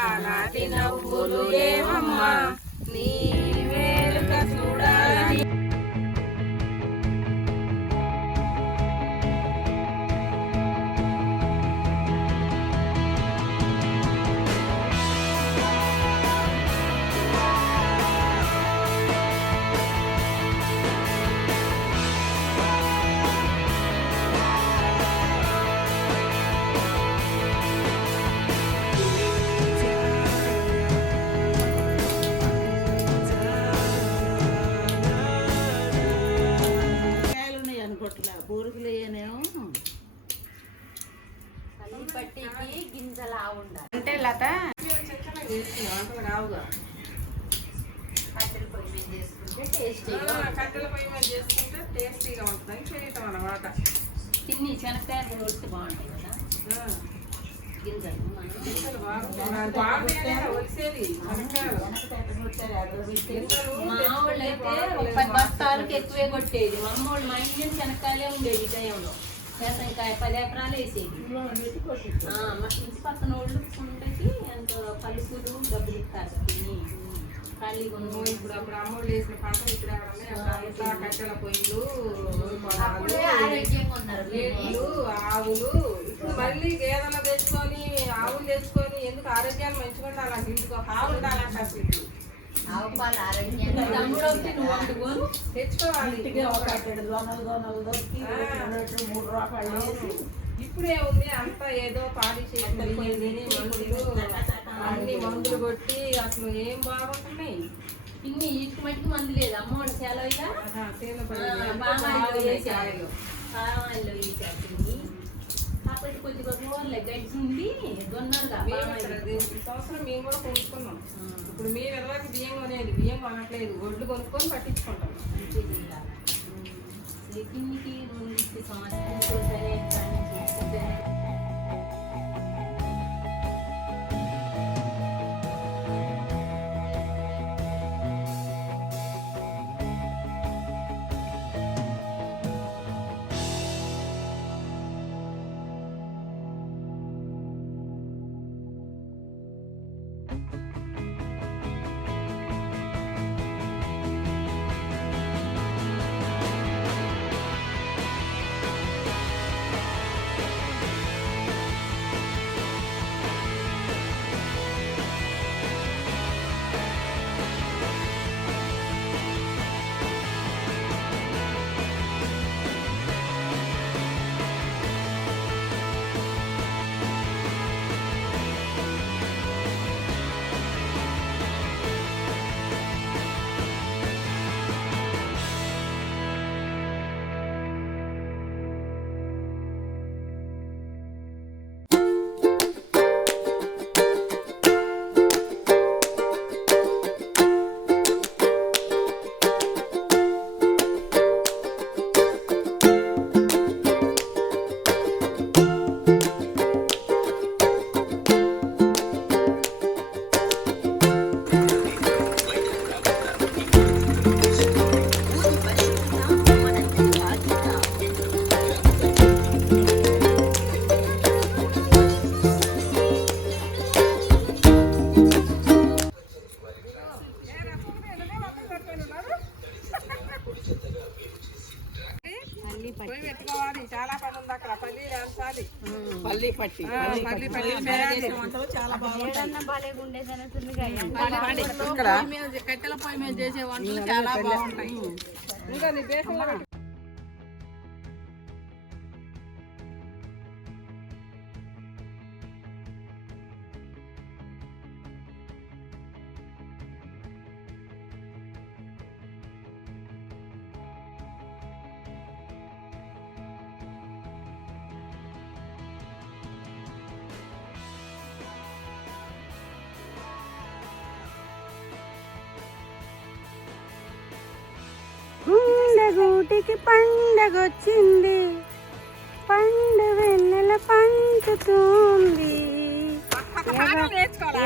ఆనాటి నవ్వులు ఏమమ్మా నీ వేడుక చూడాలని పట్టికి గింజలు ఉండాలి అంటే లత రావుగా కట్టెల పొయ్యి మీద చేసుకుంటే కట్టెల పొయ్యి మీద చేసుకుంటే టేస్టీగా ఉంటుంది చేయటం అన్నమాట. తిన్ని శనక్కాయలు కొట్టి బాగుంటాయి కదా గింజలు మా వాళ్ళు అయితే 10 బస్తాలకు ఎక్కువే కొట్టేది. మా అమ్మ వాళ్ళు మా ఇంటి శనక్కాయలే ఉండేది ఈ టైంలో. వేసంకాయ 10 ఎకరాలు వేసేది. మా ఇంటి పక్కన వాళ్ళు ఉండేది ఎంతో పలుకులు డబ్బులు ఇస్తారు తిని ఖాళీగా ఇప్పుడు అప్పుడు అమ్మోళ్ళు వేసిన పంట ఇప్పుడు కట్టెల పొయ్యిలు ఆరోగ్యంగా ఉన్నారు గేదెలు ఆవులు. ఇప్పుడు మళ్ళీ గేదెలు తెచ్చుకొని ఆవులు తెచ్చుకొని ఎందుకు ఆరోగ్యాన్ని మంచిగా ఉండాలంటే ఇంటికి ఒక ఆవు ఉండాలంట. అసలు ఆవు పాలు ఆరోగ్యంగా తెచ్చుకోవాలి. ఇప్పుడే ఉంది అంతా ఏదో పాడి చేసి మందులు అన్ని మందులు కొట్టి అసలు ఏం బాగుంటున్నాయి. ఇన్ని ఇటు మట్టికి మందు లేదు. అమ్మవాడు సెలవుగా కారంలో వేసేస్తుంది కాబట్టి కొద్దిగా ఊర్లే గడ్డి ఉంది దొన్నారు. ఈ సంవత్సరం మేము కూడా కొనుక్కున్నాం. ఇప్పుడు మేము ఎవరికి బియ్యం కొనేది బియ్యం కొనట్లేదు, ఒడ్లు కొనుక్కొని పట్టించుకుంటాం. కిందికి సంవత్సరం పెట్టుకోవాలి. చాలా పని ఉంది అక్కడ. పల్లి రంచాలి, పల్లి పట్టి చాలా బాగుంటాయి. కట్టెల పొయ్యి మీద చేసే వంటలు చాలా బాగుంటాయి. ఇంకా నీ బేసంలో గుండెగూటికి పండగొచ్చింది, పండు వెన్నెల పంచుతుంది.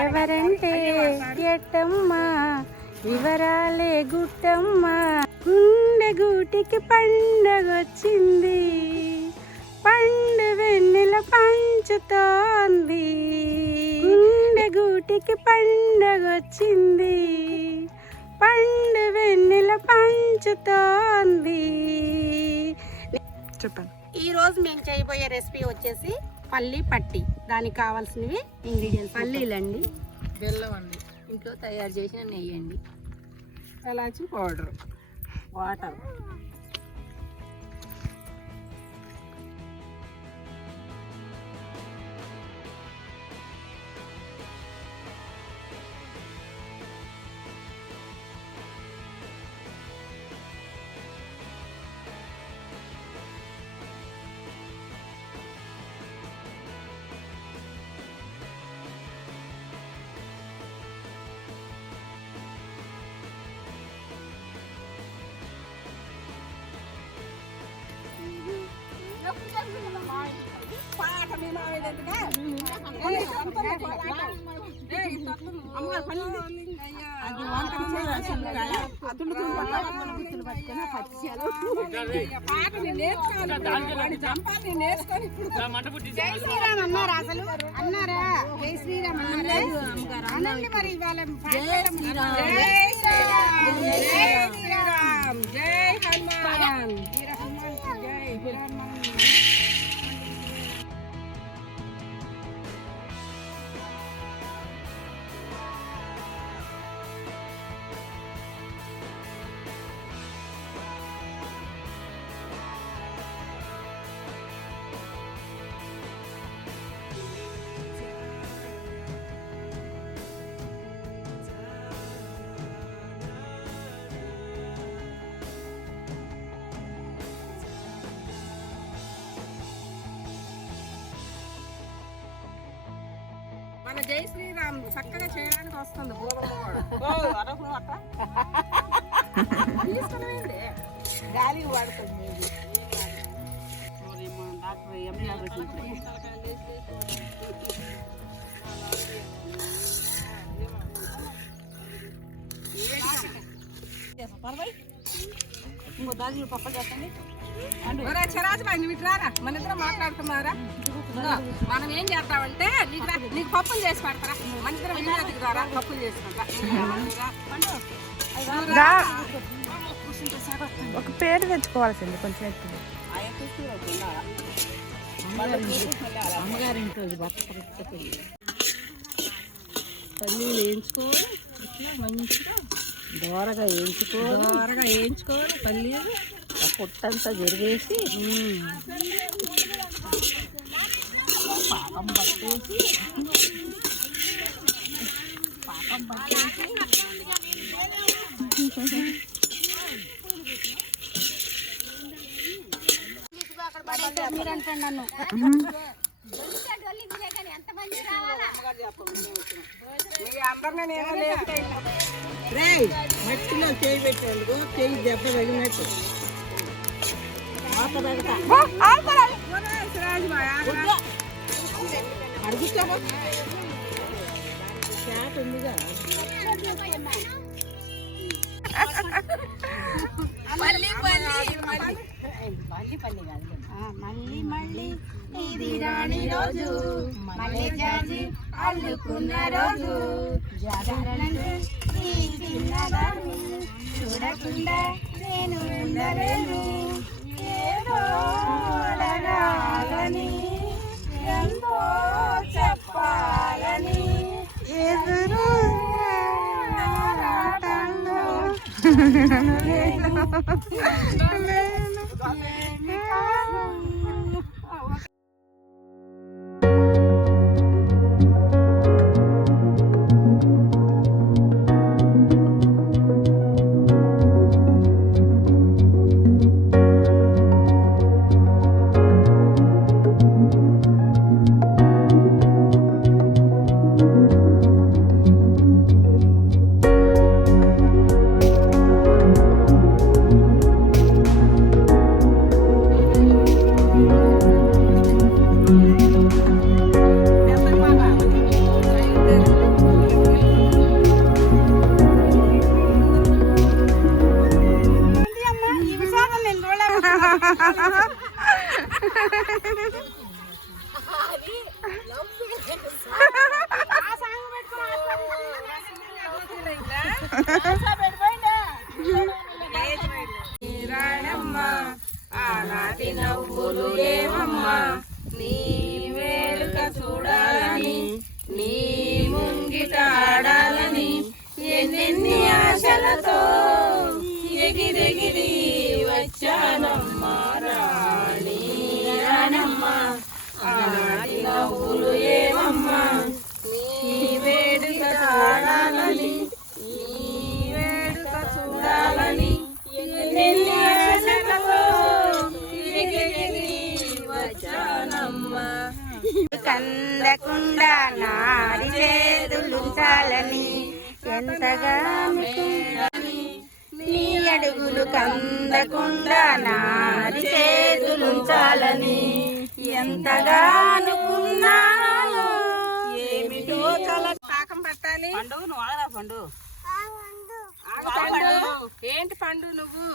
ఎవరంటే ఎట్టమ్మ, వివరాలే గుట్టమ్మ. గుండెగూటికి పండగొచ్చింది, పండు వెన్నెల పంచుతోంది, గుండె గూటికి పండగొచ్చింది, పండు వెన్నెల పంచుతోంది. చెప్పండి. ఈరోజు మేము చేయబోయే రెసిపీ వచ్చేసి పల్లి పట్టి. దానికి కావాల్సినవి ఇంగ్రీడియంట్స్ పల్లీలండి, బెల్లం అండి, ఇంట్లో తయారు చేసిన నెయ్యి అండి, ఎలాచి పౌడర్, వాటర్. జై శ్రీరామ్ అన్నారా? అసలు అన్నారా? జై శ్రీరామ్ అనండి మరి. ఇవాళ జై శ్రీరామ్, జై శ్రీరామ్, జై శ్రీరామ్, జై హనుమాన్, వీర హనుమాన్ జై, వీర హనుమాన్. మన జై శ్రీరామ్ చక్కగా చేయడానికి వస్తుంది. తీసుకునేది గాలికి వాడుతుంది. డాక్టర్ ఎంఆర్ ఇంకో దాజు పప్ప చేస్తండి. మన ఇద్దరు మాట్లాడుతున్నారా? మనం ఏం చేద్దామంటే నీకు పప్పులు చేసి పెడతారా? మన ఇద్దరు దిగుతారా? పప్పులు చేసి ఒక పేరు తెచ్చుకోవాల్సింది కొంచెం అమ్మగారింట్లో పల్లీలు వేయించుకోవాలి, ఇట్లా మంచిగా దోరగా వేయించుకోవాలి. పల్లీలు పొట్టంతా జరిగేసి పాకం పట్టేసి మీరంటే నన్ను మట్టిలో చేయి పెట్టేందుకు చేయి దెబ్బ తగినట్టు అడుగుతావా? క్యాట్ ఉందిగా. మళ్ళీ మళ్ళీ ఇది రాని రోజు, మళ్ళీ జాజి అల్లుకున్న రోజు, జాజాలంటే ఈ చిన్నదాన్ని చూడకుండా నేను ఉండలేను, ఏదో అడగాలని ఎంతో చెప్పాలని ఎదురు ఆనాటి నవ్వులు ఏమమ్మా నీ వేడుక చూడాలని నీ ముంగిట ఆడాలని ఎన్నెన్ని ఆశలతో ఎగిరెగిరి వచ్చానమ్మా రాణి రానమ్మా ఆనాటి నవ్వులు ఏమమ్మా నీ వేడుక చూడాలని నీ వేడుక చూడాలని ఎన్నెన్ని ఆశలతో ఎగిరెగిరి వచ్చానమ్మా కందకుండా నాడి చేతులుంచాలని ఎంతగా నీ అడుగులు కందకుండా నాడి చేతులుంచాలని ఎంతగా అనుకున్నాను ఏమిటో కల పాకం పట్టాలి పండు నువ్వు ఆగరా పండు ఏంటి పండు నువ్వు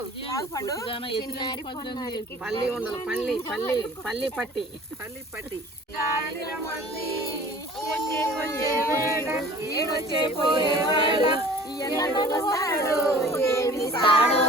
పండు పల్లి ఉండదు పల్లి పట్టి ఏడొచ్చే పోయేవాళ్ళ ఎన్నడొస్తాడో ఏమిస్తాడో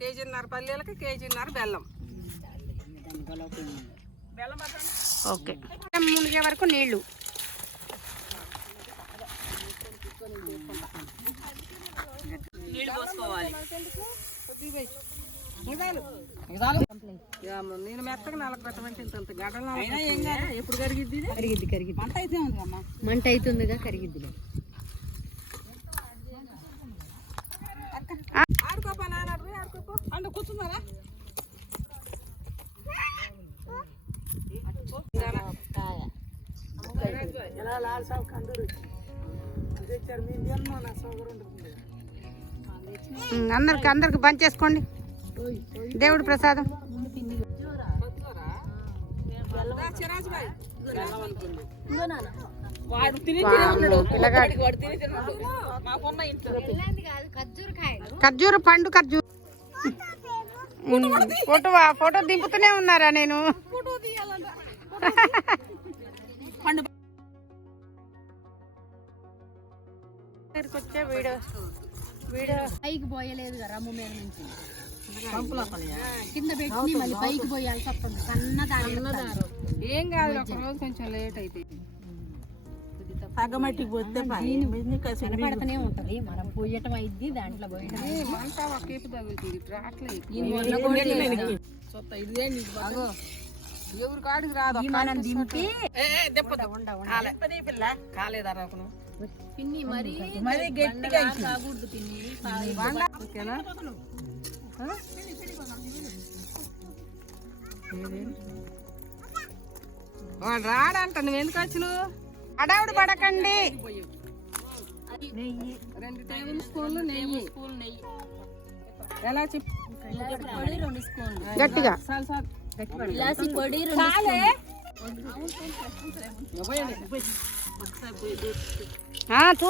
కేజీన్నర పల్లీలకి కేజీన్నర బెల్లం ఓకే మునిగే వరకు నీళ్లు పోసుకోవాలి నేను మెత్తగా నలక పెట్టమంటే ఇంత గడ్డలు ఎప్పుడు కరిగిద్ది కరిగిద్ది మంట అవుతుందిగా కరిగిద్ది ఆడుకోపా నాన్న ఆడుకోపో అందు కూర్చున్నారా అందరికి పంచేసుకోండి దేవుడి ప్రసాదం ఖర్జూర పండు ఖర్జూర ఫోటో దింపుతూనే ఉన్నారా నేను వచ్చే వీడియో పైకి పోయలేదు రమ్ము మీద నుంచి కింద పెట్టి మళ్ళీ పైకి పోయాల్సి వస్తుంది సన్నదారు ఏం కాదు ఒక రోజు కొంచెం లేట్ అయితే సగమట్టికి పోతే కనపడుతూనే ఉంటది మనం పోయటం అయింది దాంట్లో పోయడం మంట ఒక కేపు తగులుతుంది రాట్లేదు ఎవరు కాడికి రాదు మనం దింపి పిల్ల కాలేదా రాకును పిన్ని మరి గట్టిగా కాకూడదు పిన్ని ఓకేనా వాడు రాడంట నువ్వు ఎందుకు వచ్చినావు అడావుడు పడకండి 2 టేబుల్ స్పూన్లు నెయ్యి ఎలా చెప్పు 2 స్పూన్లు గట్టిగా ఇలాచి పొడి 2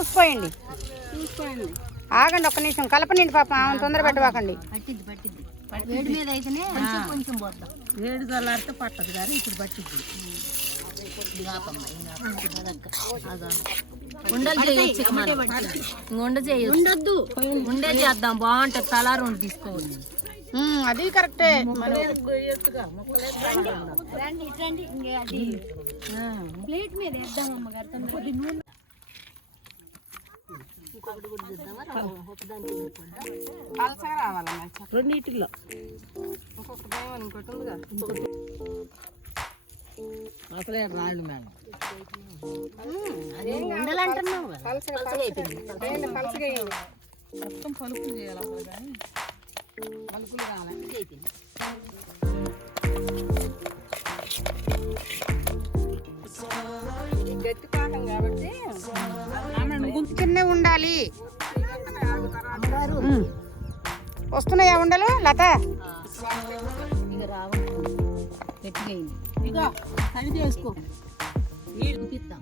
స్పూన్లు చూసుకోండి ఆగండి ఒక్క నిమిషం కలపనండి పాప తొందర పెట్టవాకండి పట్టిద్ది వేడి మీద అయితేనే కొంచెం పోద్దాం వేడి చల్లారితే పట్టదు కానీ ఇప్పుడు పట్టిద్ది ఉండలు చేయొచ్చు ఉండొద్దు ఉండే చేద్దాం బాగుంటది తలారు ఉండి తీసుకోవచ్చు అది కరెక్టే ప్లేట్ మీద వేద్దాం అమ్మగారు పలసగా రావాలమ్మా రెండింటిలో ఇంకొక భయం ఇంకోటి ఉందిగా అసలే రాళ్ళు మేడం ఉండాలంటున్నావు పలసగా మొత్తం పలుకులు చేయాలి అసలు కానీ పలుకులు కావాలి గట్టి పాకం కాబట్టి చిన్న ఉండాలి వస్తున్నాయా ఉండలు లత? ఇక రావు గట్టిగా ఇక సరి చేసుకో. చూపిస్తాం